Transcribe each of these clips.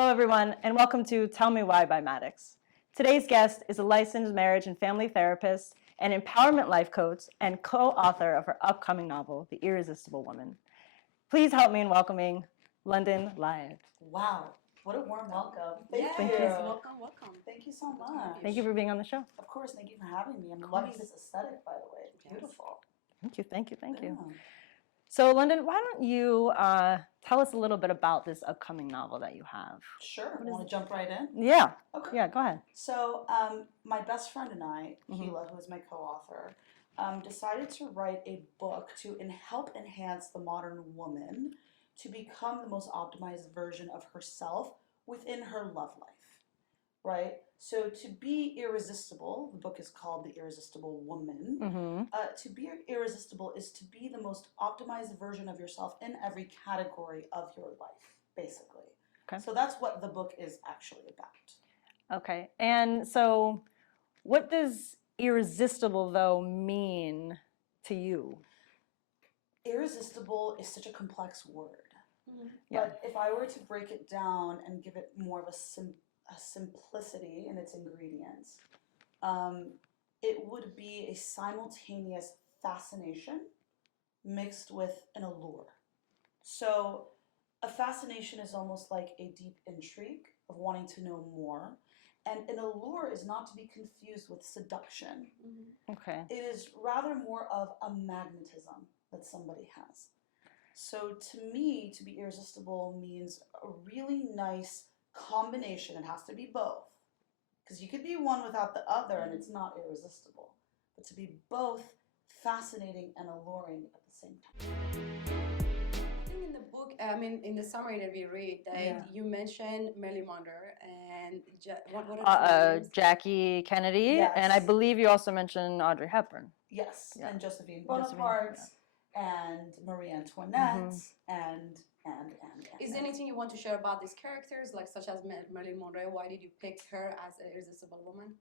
Hello, everyone, and welcome to Tell Me Why by Maddox. Today's guest is a licensed marriage and family therapist, an empowerment life coach, and co-author of her upcoming novel, The Irresistible Woman. Please help me in welcoming London Laed. Wow, what a warm welcome. Thank you. Welcome. Thank you so much. Thank you for being on the show. Of course, thank you for having me. I'm loving this aesthetic, by the way. It's beautiful. Thank you. So, London, why don't you tell us a little bit about this upcoming novel that you have? Sure. Want to jump right in? Yeah. Okay. Yeah, go ahead. So, my best friend and I, Keela, who is my co-author, decided to write a book to help enhance the modern woman to become the most optimized version of herself within her love life, right? So to be irresistible, the book is called The Irresistible Woman. To be irresistible is to be the most optimized version of yourself in every category of your life, basically. Okay. So that's what the book is actually about. Okay. And so what does irresistible, though, mean to you? Irresistible is such a complex word. Yeah. But if I were to break it down and give it more of a simplicity in its ingredients, it would be a simultaneous fascination mixed with an allure. So a fascination is almost like a deep intrigue of wanting to know more. And an allure is not to be confused with seduction. Okay. It is rather more of a magnetism that somebody has. So to me, to be irresistible means a really nice combination. It has to be both. Because you could be one without the other and it's not irresistible. But to be both fascinating and alluring at the same time. I think in the book, in the summary that we read, that you mentioned Marilyn Monroe and what are the Jackie Kennedy, yes. And I believe you also mentioned Audrey Hepburn. Yes, and Josephine Bonaparte, and Marie Antoinette, and. Is there anything you want to share about these characters, like such as Marilyn Monroe? Why did you pick her as an irresistible woman?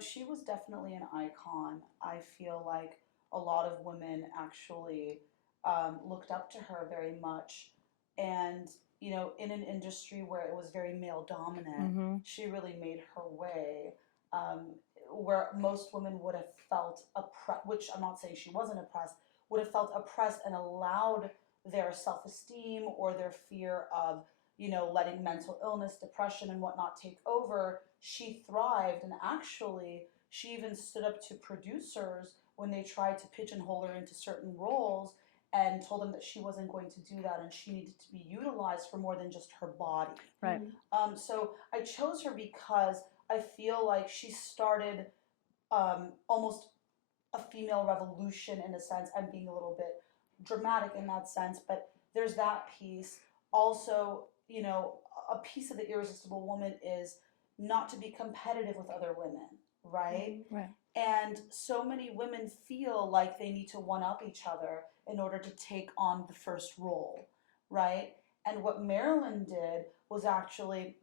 She was definitely an icon. I feel like a lot of women actually looked up to her very much. And, in an industry where it was very male dominant, she really made her way. Where most women would have felt oppressed, which I'm not saying she wasn't oppressed, would have felt oppressed and allowed their self-esteem or their fear of, letting mental illness, depression, and whatnot take over. She thrived, and actually, she even stood up to producers when they tried to pigeonhole her into certain roles and told them that she wasn't going to do that and she needed to be utilized for more than just her body. Right. So I chose her because I feel like she started almost a female revolution in a sense. I'm being a little bit dramatic in that sense, but there's that piece. Also, a piece of the irresistible woman is not to be competitive with other women, right? Right. And so many women feel like they need to one-up each other in order to take on the first role, right? And what Marilyn did was actually,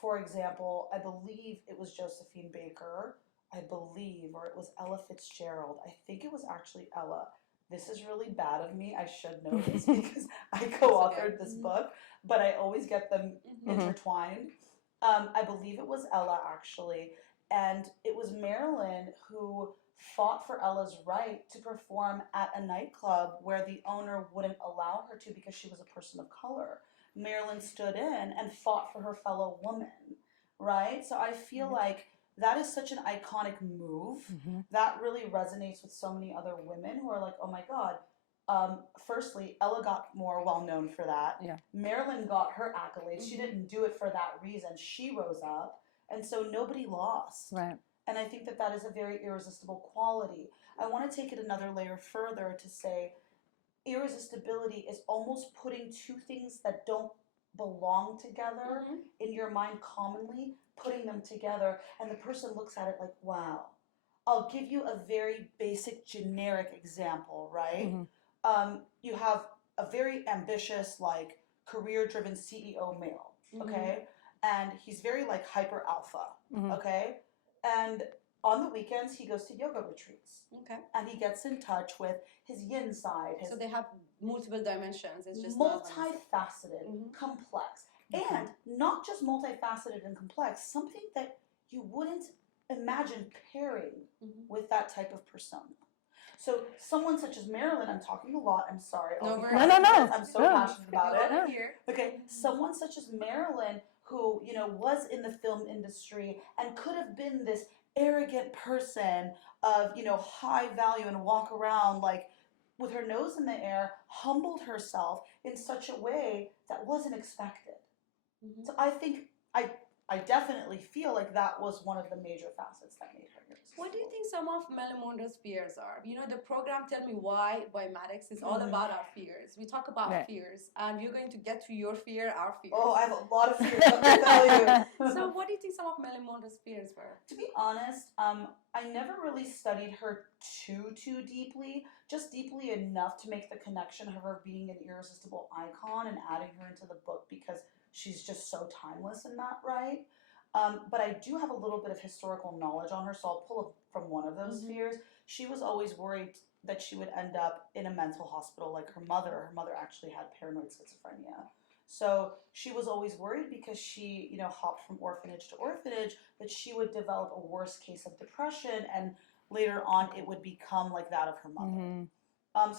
for example, I believe it was Josephine Baker, or it was Ella Fitzgerald. I think it was actually Ella. This is really bad of me. I should know this because I co-authored this book, but I always get them intertwined. I believe it was Ella, actually. And it was Marilyn who fought for Ella's right to perform at a nightclub where the owner wouldn't allow her to because she was a person of color. Marilyn stood in and fought for her fellow woman, right? So I feel like that is such an iconic move that really resonates with so many other women who are like, oh my God. Firstly, Ella got more well-known for that. Yeah. Marilyn got her accolades. She didn't do it for that reason. She rose up. And so nobody lost. Right. And I think that is a very irresistible quality. I want to take it another layer further to say irresistibility is almost putting two things that don't belong together in your mind commonly, putting them together, and the person looks at it like, wow. I'll give you a very basic, generic example, right? You have a very ambitious, career-driven CEO male, okay? And he's very, hyper alpha, okay? And on the weekends, he goes to yoga retreats. Okay. And he gets in touch with his yin side, his So they have multiple dimensions. It's just not one. multifaceted, complex. And not just multifaceted and complex, something that you wouldn't imagine pairing with that type of persona. So someone such as Marilyn, I'm talking a lot, I'm sorry. No, no. I'm so passionate about it. Over here. Okay, someone such as Marilyn, who, you know, was in the film industry and could have been this arrogant person of, you know, high value and walk around like with her nose in the air, humbled herself in such a way that wasn't expected. So I think I definitely feel like that was one of the major facets that made her irresistible. What do you think some of Melimonder's fears are? You know, the program Tell Me Why by Maddox is all about our fears. We talk about fears, and you're going to get to your fear, our fears. Oh, I have a lot of fears, let me tell you. So what do you think some of Melimonder's fears were? To be honest, I never really studied her too deeply, just deeply enough to make the connection of her being an irresistible icon and adding her into the book because she's just so timeless in that, right? But I do have a little bit of historical knowledge on her, so I'll pull from one of those fears. She was always worried that she would end up in a mental hospital like her mother. Her mother actually had paranoid schizophrenia. So she was always worried because she, you know, hopped from orphanage to orphanage, that she would develop a worse case of depression and later on it would become like that of her mother.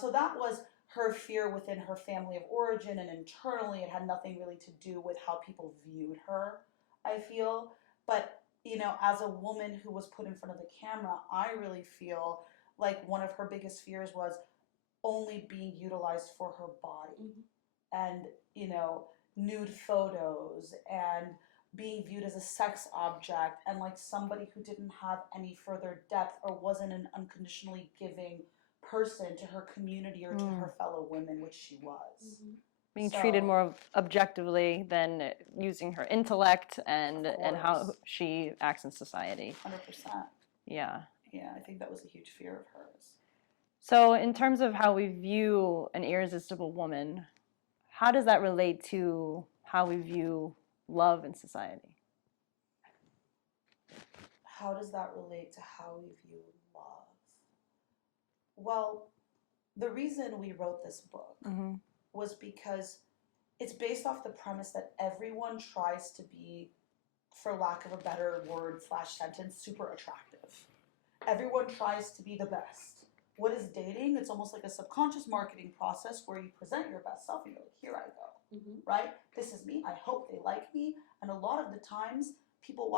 So that was her fear within her family of origin, and internally it had nothing really to do with how people viewed her, I feel. But, you know, as a woman who was put in front of the camera, I really feel like one of her biggest fears was only being utilized for her body. And, you know, nude photos and being viewed as a sex object and like somebody who didn't have any further depth or wasn't an unconditionally giving person to her community or to her fellow women, which she was. Being treated more objectively than using her intellect and how she acts in society. 100%. Yeah. Yeah, I think that was a huge fear of hers. So in terms of how we view an irresistible woman, how does that relate to how we view love in society? How does that relate to how we view love? Well, the reason we wrote this book was because it's based off the premise that everyone tries to be, for lack of a better word / sentence, super attractive. Everyone tries to be the best. What is dating? It's almost like a subconscious marketing process where you present your best self and you're like, here I go, right? This is me. I hope they like me. And a lot of the times, people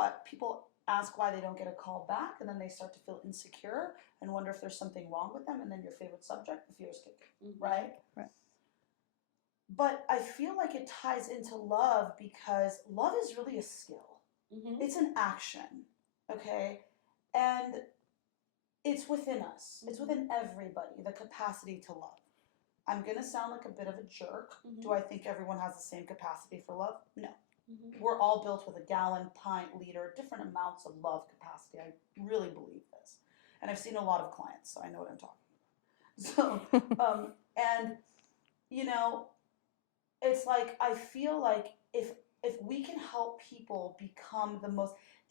ask why they don't get a call back, and then they start to feel insecure and wonder if there's something wrong with them, and then your favorite subject, the fears kick in, right? Right. But I feel like it ties into love because love is really a skill. It's an action, okay? And it's within us. It's within everybody, the capacity to love. I'm going to sound like a bit of a jerk. Do I think everyone has the same capacity for love? No. We're all built with a gallon, pint, liter, different amounts of love capacity. I really believe this. And I've seen a lot of clients, so I know what I'm talking about. So, and, you know, it's like, I feel like if we can help people become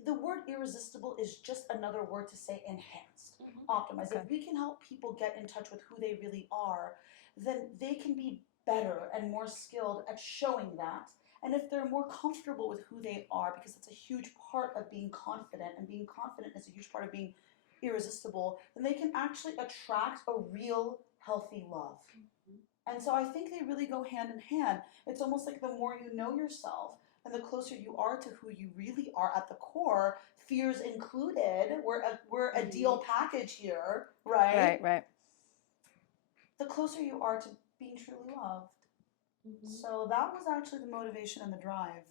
the word irresistible is just another word to say enhanced, optimized. If we can help people get in touch with who they really are, then they can be better and more skilled at showing that. And if they're more comfortable with who they are, because it's a huge part of being confident, and being confident is a huge part of being irresistible, then they can actually attract a real healthy love. And so I think they really go hand in hand. It's almost like the more you know yourself and the closer you are to who you really are at the core, fears included, we're a deal package here, right? Right. The closer you are to being truly loved. So that was actually the motivation and the drive.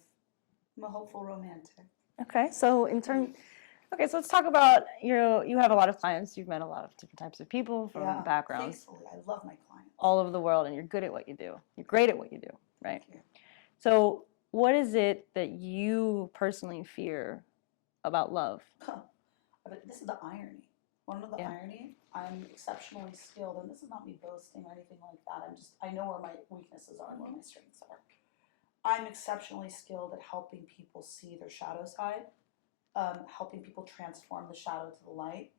I'm a hopeful romantic. Okay, so so let's talk about you have a lot of clients. You've met a lot of different types of people from backgrounds. Thankfully, I love my clients. All over the world, and you're good at what you do. You're great at what you do, right? Thank you. So what is it that you personally fear about love? But this is the irony. Want to know the irony? I'm exceptionally skilled, and this is not me boasting or anything like that. I know where my weaknesses are and where my strengths are. I'm exceptionally skilled at helping people see their shadow side helping people transform the shadow to the light,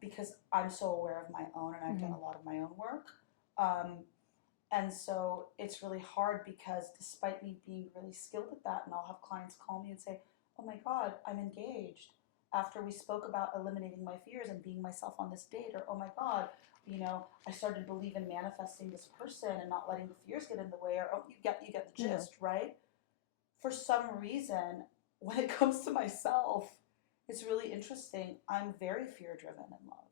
because I'm so aware of my own, and I've done a lot of my own work. And so it's really hard because despite me being really skilled at that, and I'll have clients call me and say, oh my God, I'm engaged after we spoke about eliminating my fears and being myself on this date, or oh my God, I started to believe in manifesting this person and not letting the fears get in the way, or oh, you get the gist, right? For some reason, when it comes to myself, it's really interesting. I'm very fear-driven in love.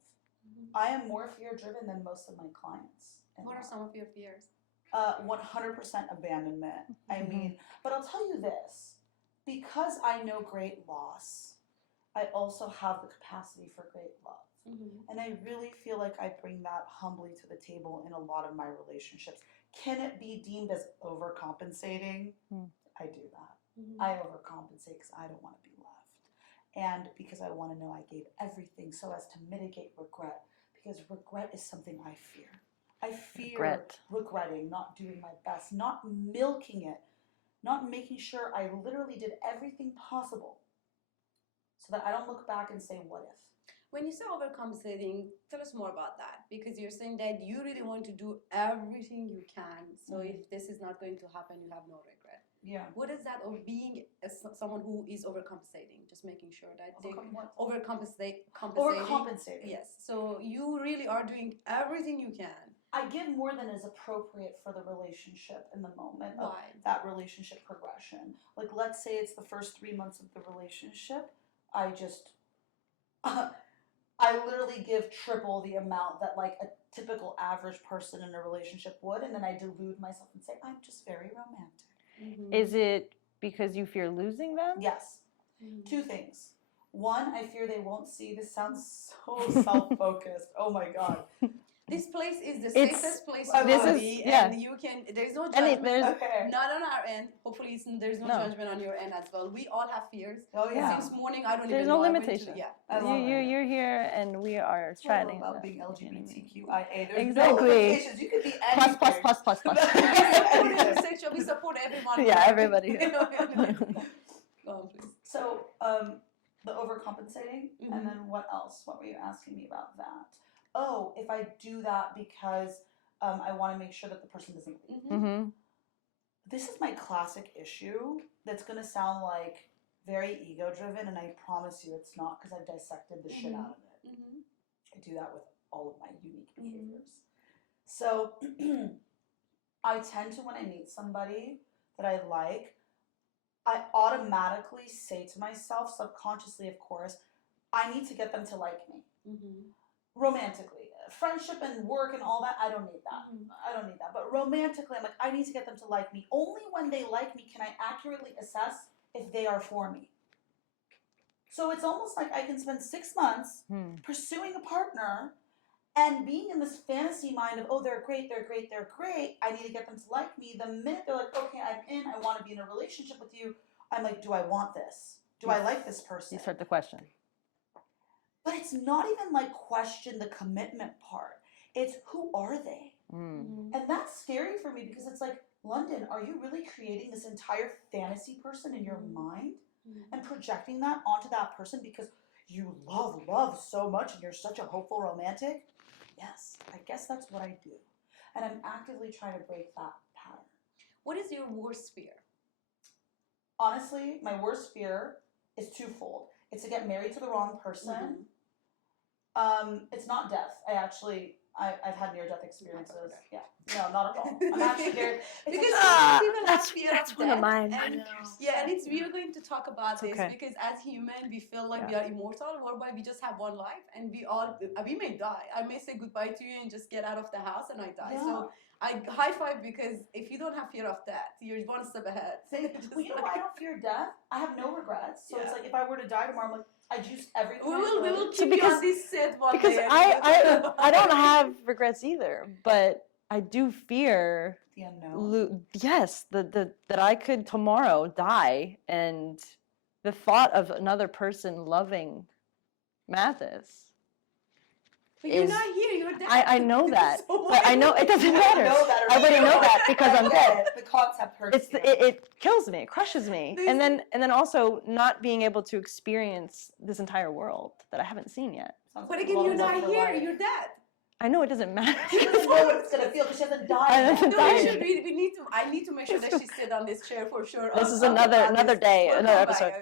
I am more fear-driven than most of my clients. What are some of your fears? 100% abandonment. I mean, but I'll tell you this, because I know great loss, I also have the capacity for great love. And I really feel like I bring that humbly to the table in a lot of my relationships. Can it be deemed as overcompensating? I do that. I overcompensate because I don't want to be left. And because I want to know I gave everything so as to mitigate regret. Because regret is something I fear. I fear regretting, not doing my best, not milking it, not making sure I literally did everything possible so that I don't look back and say, what if? When you say overcompensating, tell us more about that, because you're saying that you really want to do everything you can. So if this is not going to happen, you have no regret. Yeah. What is that of being someone who is overcompensating? Just making sure that they Overcompensating. Yes. So you really are doing everything you can. I give more than is appropriate for the relationship in the moment of that relationship progression. Like, let's say it's the first 3 months of the relationship. I just, I literally give triple the amount that like a typical average person in a relationship would, and then I delude myself and say, I'm just very romantic. Is it because you fear losing them? Yes. 2 things. One, I fear they won't see. This sounds so self-focused. Oh my God. This place is the safest place to be, and you can. There's no judgment. Not on our end. Hopefully, there's no judgment on your end as well. We all have fears. Oh yeah. Since morning, I don't There's even no know. limitation. You're here, and we are it's chatting about being LGBTQIA. There's exactly. no limitations. You could be anything. Plus. We support everyone. Yeah, everybody. Go on, please. So, the overcompensating, and then what else? What were you asking me about that? Oh, if I do that because I want to make sure that the person doesn't leave. This is my classic issue that's going to sound like very ego-driven, and I promise you it's not, because I've dissected the shit out of it. I do that with all of my unique behaviors. So I tend to, when I meet somebody that I like, I automatically say to myself, subconsciously of course, I need to get them to like me. Romantically. Friendship and work and all that, I don't need that. I don't need that. But romantically, I'm like, I need to get them to like me. Only when they like me can I accurately assess if they are for me. So it's almost like I can spend 6 months pursuing a partner and being in this fantasy mind of, oh, they're great. I need to get them to like me. The minute they're like, okay, I'm in, I want to be in a relationship with you, I'm like, do I want this? Do I like this person? You start to question. But it's not even like question the commitment part. It's who are they? And that's scary for me, because it's like, London, are you really creating this entire fantasy person in your mind and projecting that onto that person because you love so much and you're such a hopeful romantic? Yes, I guess that's what I do. And I'm actively trying to break that pattern. What is your worst fear? Honestly, my worst fear is twofold. It's to get married to the wrong person. It's not death. I've had near-death experiences. Yeah, no, not at all. I'm actually very because people have fear of death. One of mine. And we are going to talk about this because as human, we feel like we are immortal, whereby we just have one life, and we may die. I may say goodbye to you and just get out of the house, and I die. Yeah. So I high five, because if you don't have fear of death, you're one step ahead. Well, you know why I don't fear death? I have no regrets. So it's like if I were to die tomorrow, I'm like, I juiced everything. We will keep you on this set one because day. I don't have regrets either, but I do fear the unknown. Yes, that I could tomorrow die, and the thought of another person loving Mathis But you're not here, you're dead. I know that, So but I know it doesn't matter. I already know that because I'm dead. The concept hurts. It kills me, it crushes me, and then also not being able to experience this entire world that I haven't seen yet. But again, you're not here, you're dead. I know it doesn't matter. She doesn't know what it's gonna feel because she hasn't died. I need to make sure that she sit on this chair for sure. This is another day, another episode.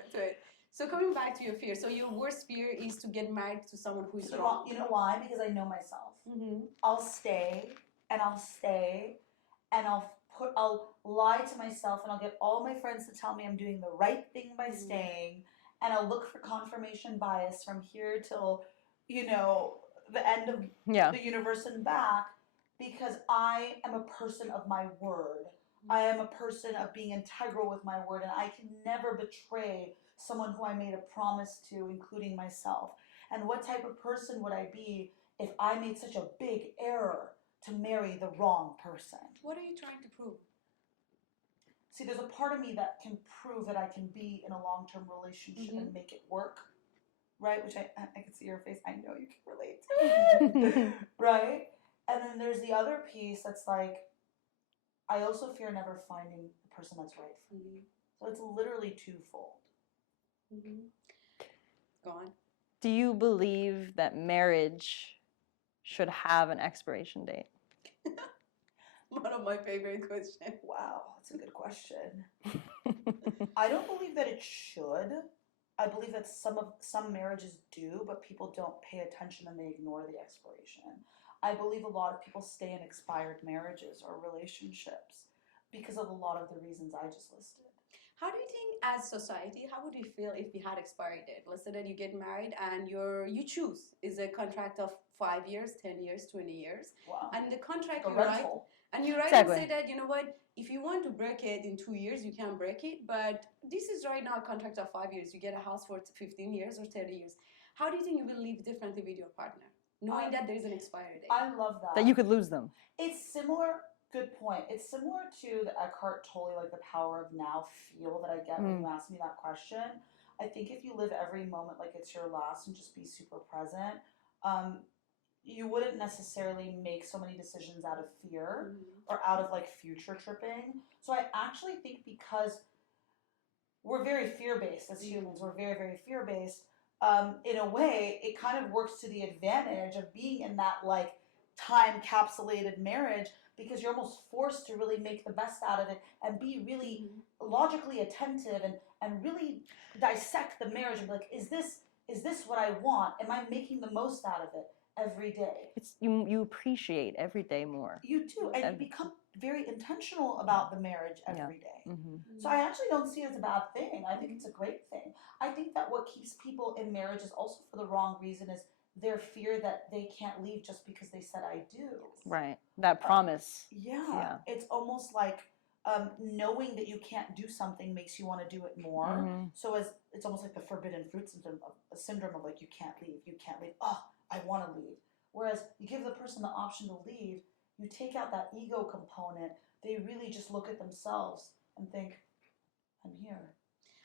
So coming back to your fear, so your worst fear is to get married to someone who is wrong. You know why? Because I know myself. Mm-hmm. I'll stay and I'll stay and I'll lie to myself and I'll get all my friends to tell me I'm doing the right thing by staying, and I'll look for confirmation bias from here till, you know, the end of the universe and back, because I am a person of my word. I am a person of being integral with my word, and I can never betray someone who I made a promise to, including myself. And what type of person would I be if I made such a big error to marry the wrong person? What are you trying to prove? See, there's a part of me that can prove that I can be in a long-term relationship and make it work, right? Which I can see your face. I know you can relate to it, right? And then there's the other piece that's like, I also fear never finding the person that's right for me. So it's literally twofold. Go on. Do you believe that marriage should have an expiration date? One of my favorite questions. Wow, that's a good question. I don't believe that it should. I believe that some marriages do, but people don't pay attention and they ignore the expiration. I believe a lot of people stay in expired marriages or relationships because of a lot of the reasons I just listed. How do you think, as society, how would you feel if we had expiry date? Let's say that you get married and you choose is a contract of 5 years, 10 years, 20 years. Wow. And the contract you write and and say that, you know what, if you want to break it in 2 years, you can break it. But this is right now a contract of 5 years. You get a house for 15 years or 30 years. How do you think you will live differently with your partner, knowing that there is an expiry date? I love that. That you could lose them. It's similar. Good point. It's similar to the Eckhart Tolle, like the power of now feel that I get when you ask me that question. I think if you live every moment like it's your last and just be super present, you wouldn't necessarily make so many decisions out of fear or out of like future tripping. So I actually think because we're very fear-based as humans, we're very, very fear-based, in a way, it kind of works to the advantage of being in that like time capsulated marriage, because you're almost forced to really make the best out of it and be really logically attentive and really dissect the marriage and be like, is this what I want? Am I making the most out of it every day? It's you appreciate every day more. You do, and you become very intentional about the marriage every day. So I actually don't see it as a bad thing. I think it's a great thing. I think that what keeps people in marriages also for the wrong reason is their fear that they can't leave just because they said I do. Right. That promise. Yeah. It's almost like knowing that you can't do something makes you want to do it more. So it's almost like the forbidden fruit syndrome of like, you can't leave. Oh, I want to leave. Whereas you give the person the option to leave, you take out that ego component. They really just look at themselves and think, I'm here.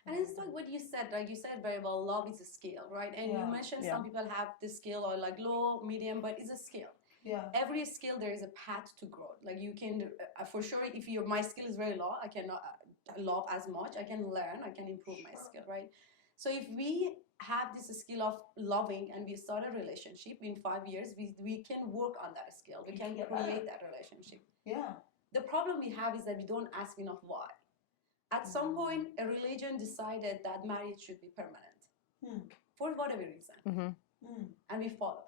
And it's like what you said, like you said very well, love is a skill, right? And you mentioned some people have this skill or like low, medium, but it's a skill. Yeah. Every skill, there is a path to growth. Like you can, for sure, if my skill is very low, I cannot love as much. I can learn, I can improve my skill, right? So if we have this skill of loving and we start a relationship in 5 years, we can work on that skill. We can create that relationship. Yeah. The problem we have is that we don't ask enough why. At some point, a religion decided that marriage should be permanent for whatever reason. And we follow.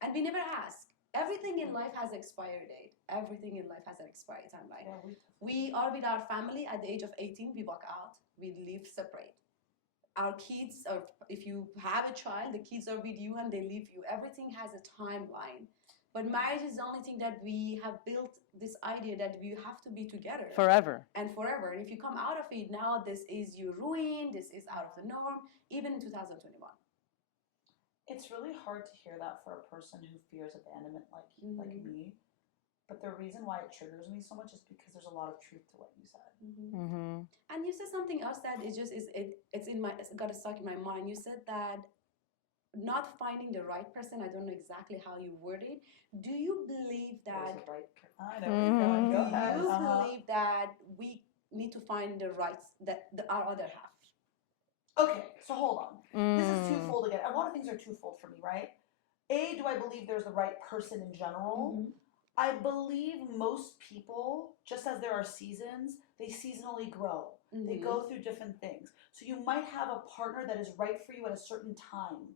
And we never ask. Everything in life has expiry date. Everything in life has an expiry timeline. Yeah, we are with our family at the age of 18, we walk out, we live separate. Our kids, or if you have a child, the kids are with you and they leave you. Everything has a timeline. But marriage is the only thing that we have built this idea that we have to be together. Forever. And forever. And if you come out of it now, this is your ruin, this is out of the norm, even in 2021. It's really hard to hear that for a person who fears abandonment like me. But the reason why it triggers me so much is because there's a lot of truth to what you said. And you said something else that it's got stuck in my mind. You said that not finding the right person, I don't know exactly how you word it. Do you believe that? I know where you're going. Go ahead. Do you believe that we need to find the right, our other half? Okay, so hold on. This is twofold again. A lot of things are twofold for me, right? A, do I believe there's the right person in general? I believe most people, just as there are seasons, they seasonally grow. They go through different things. So you might have a partner that is right for you at a certain time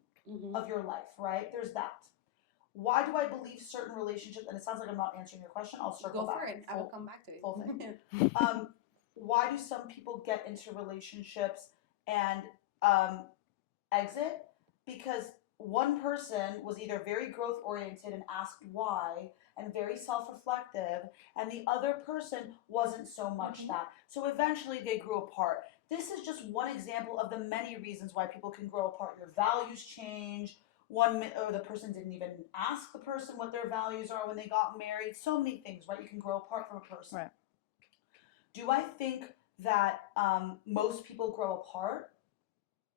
of your life, right? There's that. Why do I believe certain relationships, and it sounds like I'm not answering your question, I'll circle back. Go for it. I will come back to it. Full thing. Why do some people get into relationships and exit? Because one person was either very growth oriented and asked why and very self-reflective, and the other person wasn't so much that. So eventually they grew apart. This is just one example of the many reasons why people can grow apart. Your values change. Or the person didn't even ask the person what their values are when they got married. So many things, right? You can grow apart from a person. Right. Do I think that most people grow apart?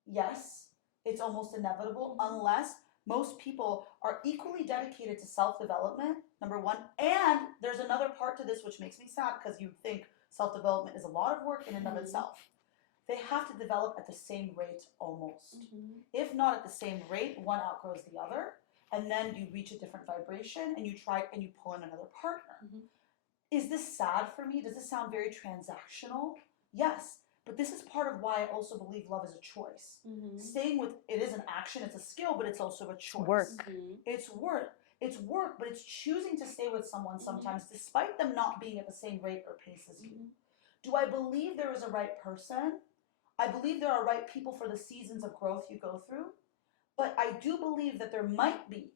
Yes, it's almost inevitable, unless most people are equally dedicated to self-development, number one. And there's another part to this which makes me sad, because you think self-development is a lot of work in and of itself. They have to develop at the same rate almost. If not at the same rate, one outgrows the other, and then you reach a different vibration and you try and you pull in another partner. Is this sad for me? Does this sound very transactional? Yes. But this is part of why I also believe love is a choice. Staying with it is an action, it's a skill, but it's also a choice. Work. It's work. It's work, but it's choosing to stay with someone sometimes despite them not being at the same rate or pace as you. Do I believe there is a right person? I believe there are right people for the seasons of growth you go through. But I do believe that there might be,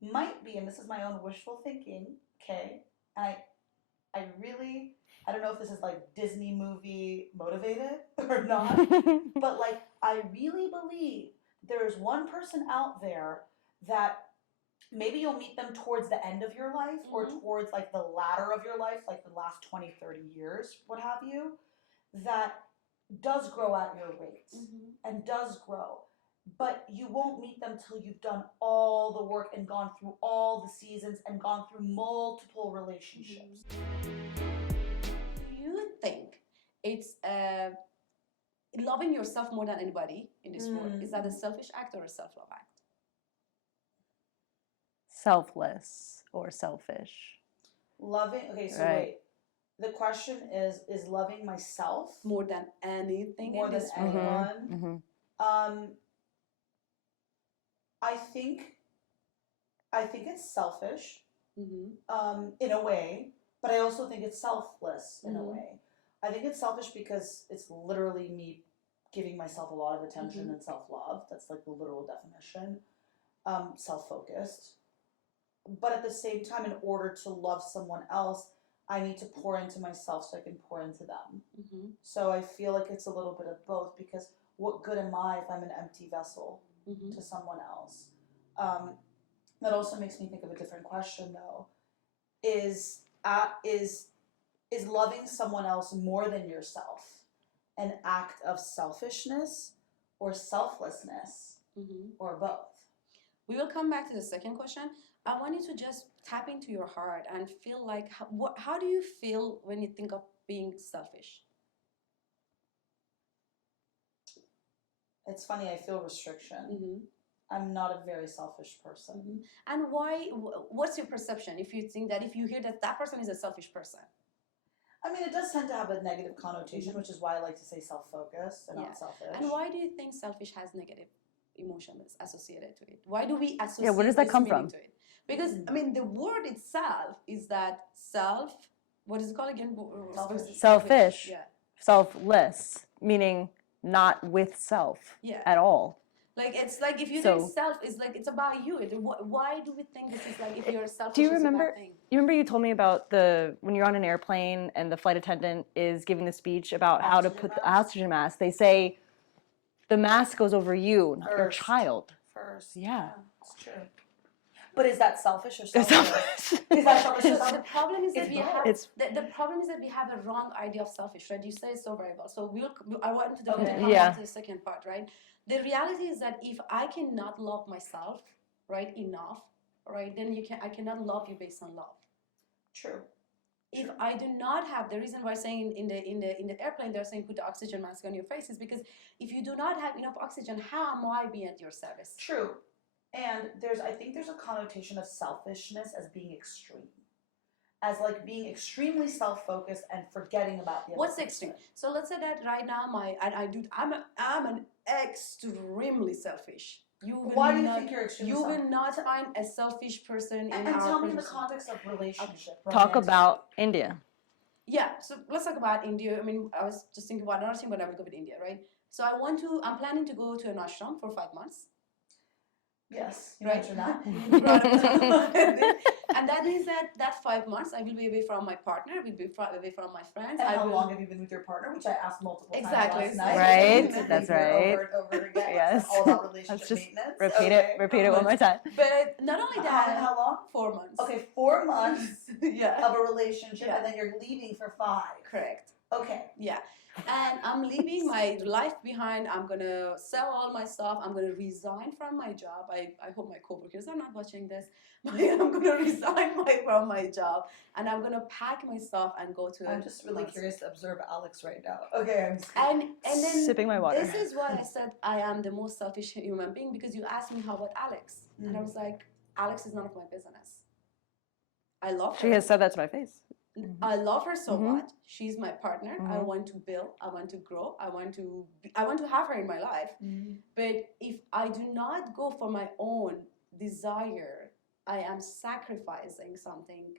and this is my own wishful thinking, okay? And I really, I don't know if this is like Disney movie motivated or not, but like I really believe there's one person out there that maybe you'll meet them towards the end of your life or towards like the latter of your life, like the last 20, 30 years, what have you, that does grow at your rate and does grow. But you won't meet them till you've done all the work and gone through all the seasons and gone through multiple relationships. Do you think it's loving yourself more than anybody in this world? Is that a selfish act or a self-love act? Selfless or selfish. Loving, okay, so wait. The question is loving myself more than anything more in than this anyone? I think it's selfish in a way, but I also think it's selfless in a way. I think it's selfish because it's literally me giving myself a lot of attention and self-love. That's like the literal definition. Self-focused. But at the same time, in order to love someone else, I need to pour into myself so I can pour into them. So I feel like it's a little bit of both, because what good am I if I'm an empty vessel to someone else? That also makes me think of a different question, though. Is loving someone else more than yourself an act of selfishness or selflessness or both? We will come back to the second question. I want you to just tap into your heart and feel like, how do you feel when you think of being selfish? It's funny, I feel restriction. I'm not a very selfish person. And why? What's your perception if you think that, if you hear that person is a selfish person? I mean, it does tend to have a negative connotation, which is why I like to say self-focused and not selfish. And why do you think selfish has negative emotions associated to it? Why do we associate where does that come from? to it? Because, I mean, the word itself is that what is it called again? Selfish. Yeah. Selfless, meaning not with self at all. Like, it's like if you think self is like, it's about you. Why do we think this is like, if you're selfish, do you remember, it's a bad thing? You remember you told me about when you're on an airplane and the flight attendant is giving the speech about how to put the oxygen mask. They say the mask goes over you, not your child. First. Yeah. It's true. But is that selfish or It's selfless? selfish. Is that selfish or So selfless? the problem is that It's we have It's- the problem is that we have a wrong idea of selfish, right? You say it so very well. So I want to definitely Okay. come Yeah. on to the second part, right? The reality is that if I cannot love myself, right, enough, right, then I cannot love you based on love. True. If I do not have the reason why saying in the airplane they're saying put the oxygen mask on your face is because if you do not have enough oxygen, how am I being at your service? True. And I think there's a connotation of selfishness as being extreme. As like being extremely self-focused and forgetting about the other What's person. extreme? So let's say that right now I'm an extremely selfish. Why do you think you're extremely You selfish? will not find a selfish person in And our tell me in the person. context of relationship. Talk romantic. about India. Yeah, so let's talk about India. I mean, I was just thinking about another thing, but I will go with India, right? So I'm planning to go to an ashram for 5 months. Yes, you Right. mentioned that. And that means that 5 months I will be away from my partner, I will be away from my friends. And how long have you been with your partner? Which I asked multiple Exactly. times last night. Right, Repeat that's it right. Over and over again. Yes. All about relationship Let's just maintenance. repeat it one more time. But not only that, How long? 4 months. Okay, 4 months Yeah. of a relationship, Yeah. and then you're leaving for 5. Correct. Okay. Yeah. And I'm leaving my life behind. I'm gonna sell all my stuff. I'm gonna resign from my job. I hope my coworkers are not watching this. I'm gonna resign from my job, and I'm gonna pack my stuff and go to. I'm just really curious to observe Alex right now. Okay, I'm just And then Sipping my water. this is why I said I am the most selfish human being, because you asked me how about Alex, and I was like, Alex is none of my business. I love her. She has said that to my face. I love her so Mhm. much. She's my partner. I Mhm. want to build. I want to grow. I want to have her in my life. But if I do not go for my own desire, I am sacrificing something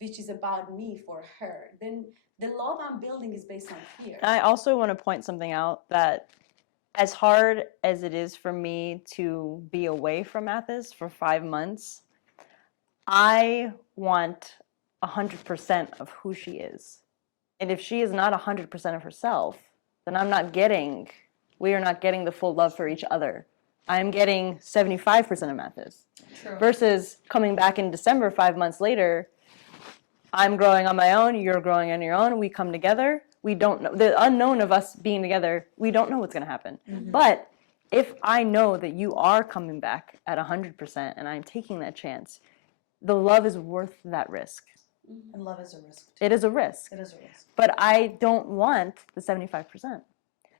which is about me for her. Then the love I'm building is based on fear. I also want to point something out that as hard as it is for me to be away from Athos for 5 months, I want 100% of who she is. And if she is not 100% of herself, then we are not getting the full love for each other. I'm getting 75% of Mathis. True. Versus coming back in December 5 months later, I'm growing on my own, you're growing on your own, we come together. We don't know, the unknown of us being together, we don't know what's going to happen. But if I know that you are coming back at 100% and I'm taking that chance, the love is worth that risk. And love is a risk. Too. It is a risk. It is a risk. But I don't want the 75%.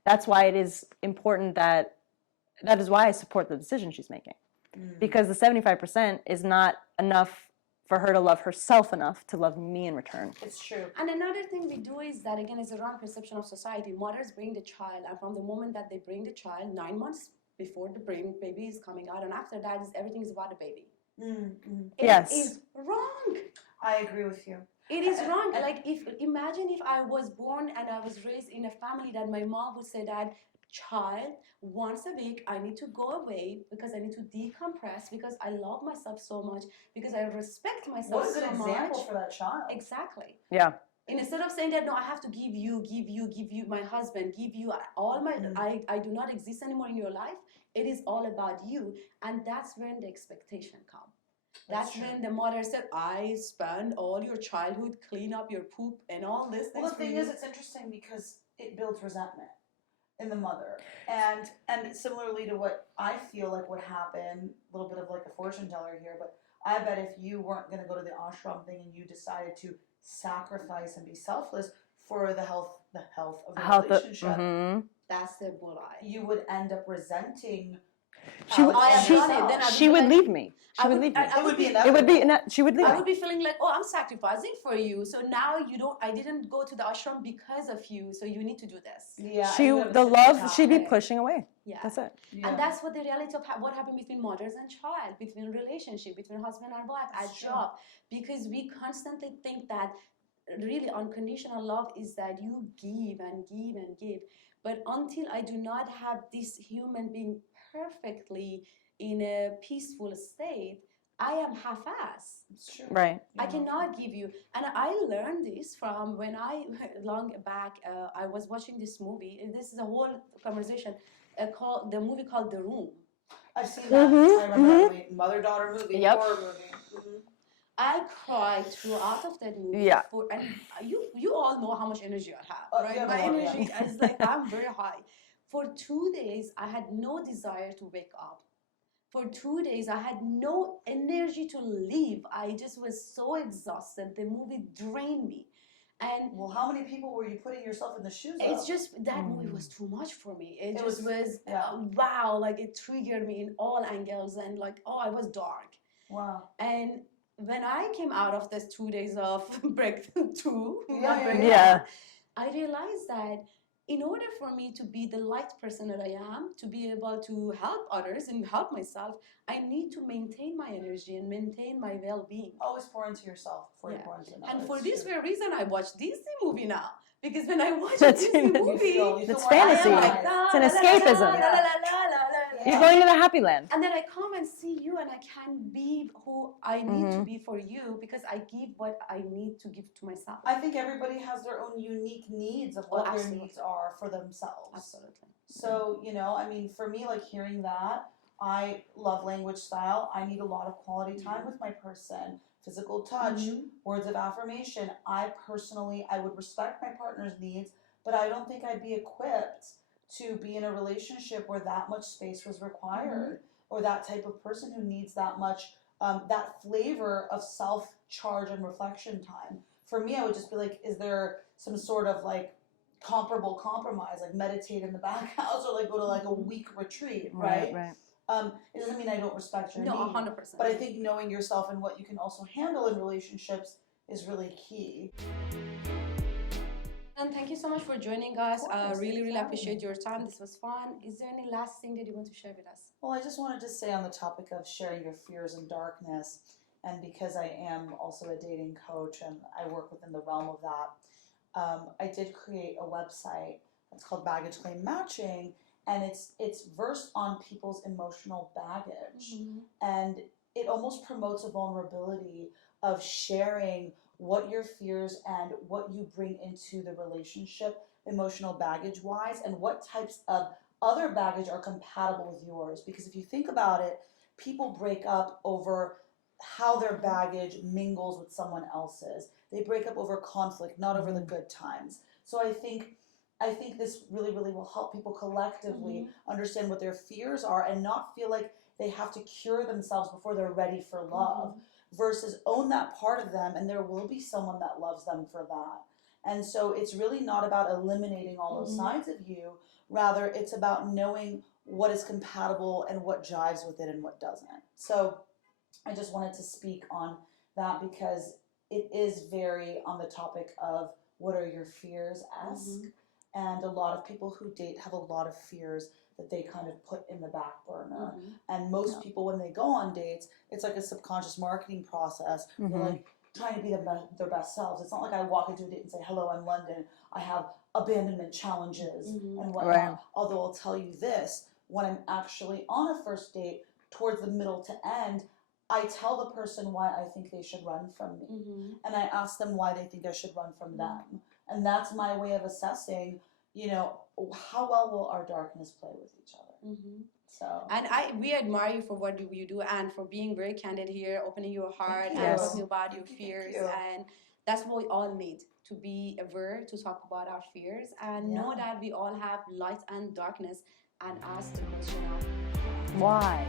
That's why it is important that is why I support the decision she's making. Because the 75% is not enough for her to love herself enough to love me in return. It's true. And another thing we do is that, again, is a wrong perception of society. Mothers bring the child, and from the moment that they bring the child, 9 months before the baby is coming out, and after that, everything is about the baby. Yes. It is wrong. I agree with you. It is wrong. Like, imagine if I was born and I was raised in a family that my mom would say that, child, once a week I need to go away because I need to decompress, because I love myself so much, because I respect myself What a so good much. example for that child. Exactly. Yeah. And instead of saying that, no, I have to give you my husband, give you all my, I do not exist anymore in your life. It is all about you. And that's when the expectation comes. That's when the mother said, I spend all your childhood, clean up your poop and all this. Well, the thing is, it's interesting because it builds resentment in the mother. And similarly to what I feel like would happen, a little bit of like a fortune teller here, but I bet if you weren't going to go to the ashram thing and you decided to sacrifice and be selfless for the health of the relationship, that's the bullseye. You would end up resenting. She would leave me. She would leave me. It would be enough. She would leave me. I would be feeling like, oh, I'm sacrificing for you. So now I didn't go to the ashram because of you. So you need to do this. Yeah. She'd be pushing away. Yeah. That's it. Yeah. And that's what the reality of what happened between mothers and child, between relationship, between husband and wife, at job. Because we constantly think that really unconditional love is that you give and give and give. But until I do not have this human being perfectly in a peaceful state, I am half-assed. It's true. Right. I cannot give you. And I learned this from when long back, I was watching this movie. And this is a whole conversation. The movie called The Room. I've seen that. I remember that mother-daughter movie, horror movie. I cried throughout of that movie. Yeah. And you all know how much energy I have, right? Yeah, My energy is like, I'm very high. For 2 days, I had no desire to wake up. For 2 days, I had no energy to leave. I just was so exhausted. The movie drained me. And well, how many people were you putting yourself in the shoes of? It's just that movie was too much for me. It was wow, like it triggered me in all angles, and like, oh, I was dark. Wow. And when I came out of this 2 days of breakthrough, I realized that in order for me to be the light person that I am, to be able to help others and help myself, I need to maintain my energy and maintain my well-being. Always pour into yourself before you pour into another. And for this very reason, I watch Disney movie now. Because when I watch a Disney movie, it's fantasy. It's an escapism. You're going to the happy land. And then I come and see you, and I can be who I need to be for you, because I give what I need to give to myself. I think everybody has their own unique needs of what their needs are for themselves. Absolutely. So, you know, I mean, for me, like hearing that, I love language style. I need a lot of quality time with my person. Physical touch, words of affirmation. I personally, I would respect my partner's needs, but I don't think I'd be equipped to be in a relationship where that much space was required, or that type of person who needs that much, that flavor of self-charge and reflection time. For me, I would just be like, is there some sort of like comparable compromise, like meditate in the back house, or like go to like a week retreat, right? Right. It doesn't mean I don't respect your No, need, 100%. but I think knowing yourself and what you can also handle in relationships is really key. And thank you so much for joining us. I really appreciate your time. This was fun. Is there any last thing that you want to share with us? Well, I just wanted to say on the topic of sharing your fears and darkness, and because I am also a dating coach and I work within the realm of that, I did create a website. It's called Baggage Claim Matching. And it's versed on people's emotional baggage. And it almost promotes a vulnerability of sharing what your fears and what you bring into the relationship emotional baggage wise, and what types of other baggage are compatible with yours. Because if you think about it, people break up over how their baggage mingles with someone else's. They break up over conflict, not over the good times. So I think this really, really will help people collectively understand what their fears are and not feel like they have to cure themselves before they're ready for love, versus own that part of them, and there will be someone that loves them for that. And so it's really not about eliminating all those sides of you. Rather, it's about knowing what is compatible and what jives with it and what doesn't. So I just wanted to speak on that because it is very on the topic of what are your fears-esque. And a lot of people who date have a lot of fears that they kind of put in the back burner. And most people, when they go on dates, it's like a subconscious marketing process. They're like trying to be their best selves. It's not like I walk into a date and say, hello, I'm London. I have abandonment challenges and whatnot. Although I'll tell you this, when I'm actually on a first date, towards the middle to end, I tell the person why I think they should run from me. And I ask them why they think I should run from them. And that's my way of assessing, you know, how well will our darkness play with each other. So. And we admire you for what you do and for being very candid here, opening your heart and talking about your fears. And that's what we all need, to be aware, to talk about our fears, and know that we all have light and darkness, and ask the question of why?